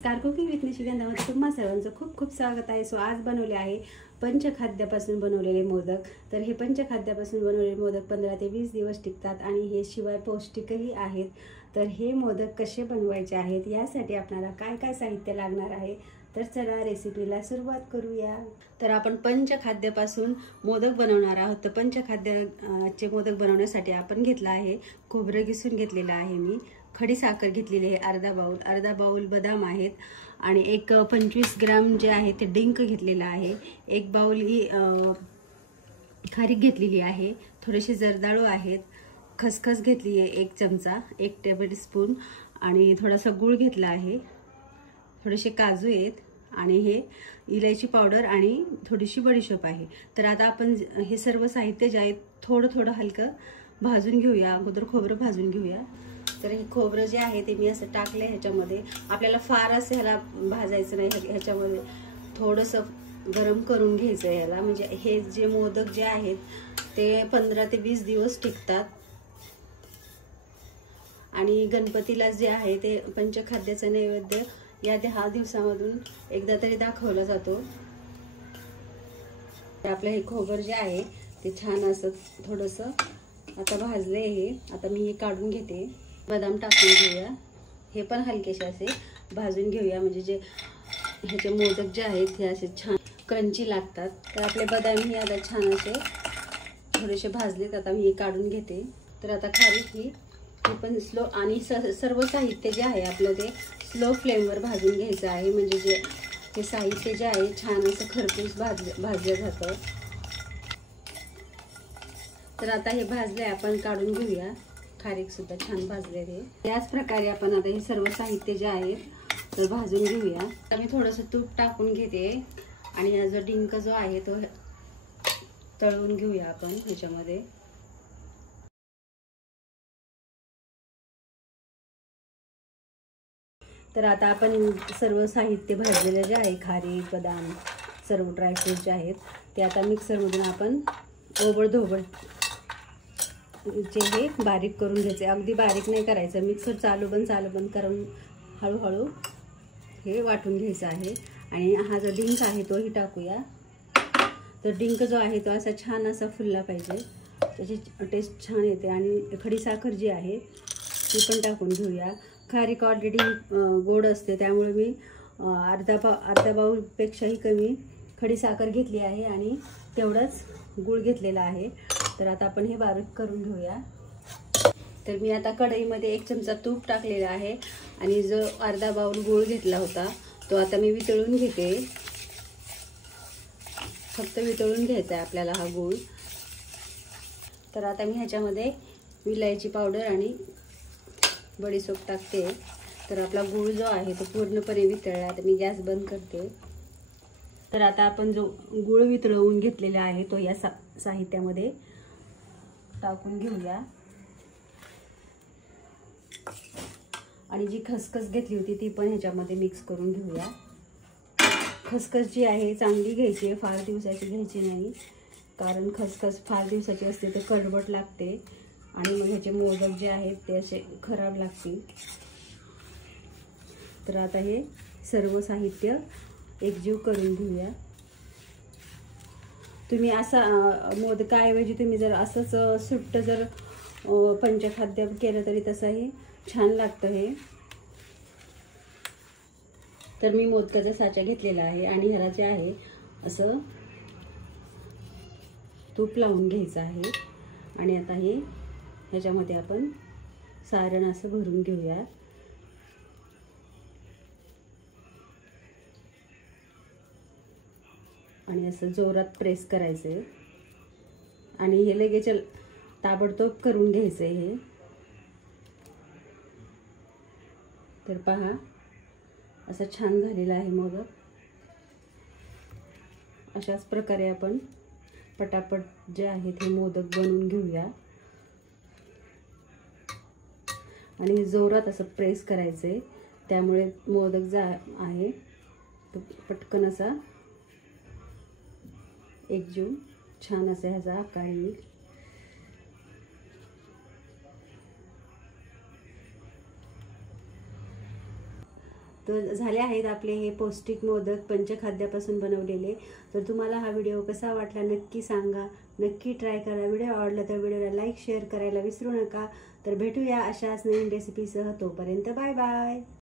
Cooking with निशिगंधामध्ये तुम्हा सर्वांचं खूप खूप स्वागत आहे। आज बनवले आहे पंचखाद्यापासून बनवलेले मोदक। तर हे पंचखाद्यापासून बनवलेले मोदक 15 ते 20 दिवस टिकतात आणि हे शिवाय पौष्टिकही आहेत। तर हे मोदक कसे बनवायचे आहेत यासाठी आपल्याला काय काय साहित्य लागणार आहे, तर चला रेसिपीला सुरुवात करूया। तर आपण पंचखाद्यापासून मोदक बनवणार आहोत। तर पंचखाद्याचे मोदक बनवण्यासाठी आपण घेतला आहे खोबरं किसून घेतलेलं आहे, मी खडी साखर घेतलेली आहे अर्धा बाउल बदाम आहेत आणि एक 25 ग्राम जे आहे ते डिंक घेतलेला आहे, एक बाउल ही खारीक घेतलेली आहे, थोडेसे जर्दाळू आहेत, खसखस घेतली आहे 1 चमचा, 1 टेबलस्पून आणि थोडासा गूळ घेतला आहे, थोडेसे काजू आहेत आणि हे इलायची पावडर आणि थोडीशी बडीशेप आहे। तर आता आपण हे सर्व साहित्य जे आहे थोडं थोडं हलकं भाजून घेऊया। अगोदर खोबरं भाजून घेऊया। तर हे खोबरं जे आहे ते मी असं टाकले ह्याच्यामध्ये। आपल्याला फार असं ह्याला भाजायचं नाही, ह्याच्यामध्ये थोडंसं गरम करून घ्यायचं याला, म्हणजे हे जे मोदक जे आहेत ते 15 ते 20 दिवस टिकतात आणि गणपतीला जे आहे ते पंचखाद्याचं नैवेद्य या 10 दिवसामधून एकदा तरी दाखवला जातो। आपलं हे खोबरं जे आहे ते छान असं थोडंसं आता भाजले हे। आता मी हे काढून घेते, बदाम टाकून घेऊया, हे पण हलकेसे असे भाजून घेऊया, म्हणजे जे ह्याचे मोदक जे आहेत ते असे छान क्रंची लागतात। तर आपले बदाम ही आता छान असे थोडेसे भाजलेत, आता मी हे काढून घेते। तर आता खारीक ही पण स्लो आणि सर्व साहित्य जे आहे आपलं ते स्लो फ्लेमवर भाजून घ्यायचं आहे, म्हणजे जे हे साहित्य जे आहे छान असं खरपूस भाजलं जातं। तर आता हे भाजले आपण काढून घेऊया, खारीक सुद्धा छान भाजलेले। याच प्रकारे आपण आता हे सर्व साहित्य जे आहे तर भाजून घेऊया। आता मी थोडंसं तूप टाकून घेते आणि हा जो डिंक जो आहे तो तळून घेऊया आपण ह्याच्यामध्ये। तर आता आपण सर्व साहित्य भाजलेलं जे आहे खारीक बदाम सर्व ड्रायफ्रूट जे आहेत ते आता मिक्सरमधून आपण ओबडधोबड जे हे बारीक करून घ्यायचे। अगदी बारीक नाही करायचं, मिक्सर चालू बंद करून हळूहळू हे वाटून घ्यायचं आहे। आणि हा जो डिंक आहे तोही टाकूया। तर डिंक जो आहे तो असा छान असा फुलला पाहिजे, त्याची टेस्ट छान येते। आणि खडी साखर जी आहे ती पण टाकून घेऊया। खारीक ऑलरेडी गोड असते, त्यामुळे मी अर्धा बाउलपेक्षाही कमी खडी साखर घेतली आहे आणि तेवढंच गूळ घेतलेला आहे। तर आता आपण हे बारीक करून घेऊया। तर मी आता कढईमध्ये 1 चमचा तूप टाकलेला आहे आणि जो अर्धा बाउल गूळ घेतला होता तो आता मी वितळून घेते। फक्त वितळून घ्यायचा आहे आपल्याला हा गूळ। तर आता मी ह्याच्यामध्ये इलायची पावडर आणि बडीशेप टाकते। तर आपला गूळ जो आहे तो पूर्णपणे वितळला, तर मी गॅस बंद करते। तर आता आपण जो गूळ वितळवून घेतलेला आहे तो या साहित्यामध्ये टाकून घेऊया आणि जी खसखस घेतली होती ती पण ह्याच्यामध्ये मिक्स करून घेऊया। खसखस जी आहे चांगली घ्यायची आहे, फार दिवसाची घ्यायची नाही, कारण खसखस फार दिवसाची असते तर कडवट लागते आणि मग ह्याचे मोदक जे आहेत ते असे खराब लागतील। तर आता हे सर्व साहित्य एकजीव करून घेऊया। तुम्ही असा मोदकाऐवजी तुम्ही जर असंच सुट्ट जर पंचखाद्य केलं तरी तसंही छान लागतं हे। तर मी मोदकाचा साचा घेतलेला आहे आणि ह्याला जे आहे असं तूप लावून घ्यायचं आहे आणि आता हे ह्याच्यामध्ये आपण सारण असं भरून घेऊया। आणि असं जोरात प्रेस करायचं आणि हे लगेच ताबडतोब करून घ्यायचं हे। तर पहा असं छान झालेलं आहे मोदक। अशाच प्रकारे आपण पटापट जे आहेत हे मोदक बनवून घेऊया आणि जोरात असं प्रेस करायचंय, त्यामुळे मोदक जो आहे तो पटकन असा एकजीव छान असा ह्याचा आकार येईल। तर झाले आहेत आपले हे पौष्टिक मोदक पंचखाद्यापासून बनवलेले. तर तुम्हाला हा व्हिडिओ कसा वाटला नक्की सांगा, नक्की ट्राय करा. व्हिडिओ आवडला तर व्हिडिओला लाईक शेअर करायला विसरू नका. तर भेटूया अशाच नवीन रेसिपीसह. तोपर्यंत बाय बाय.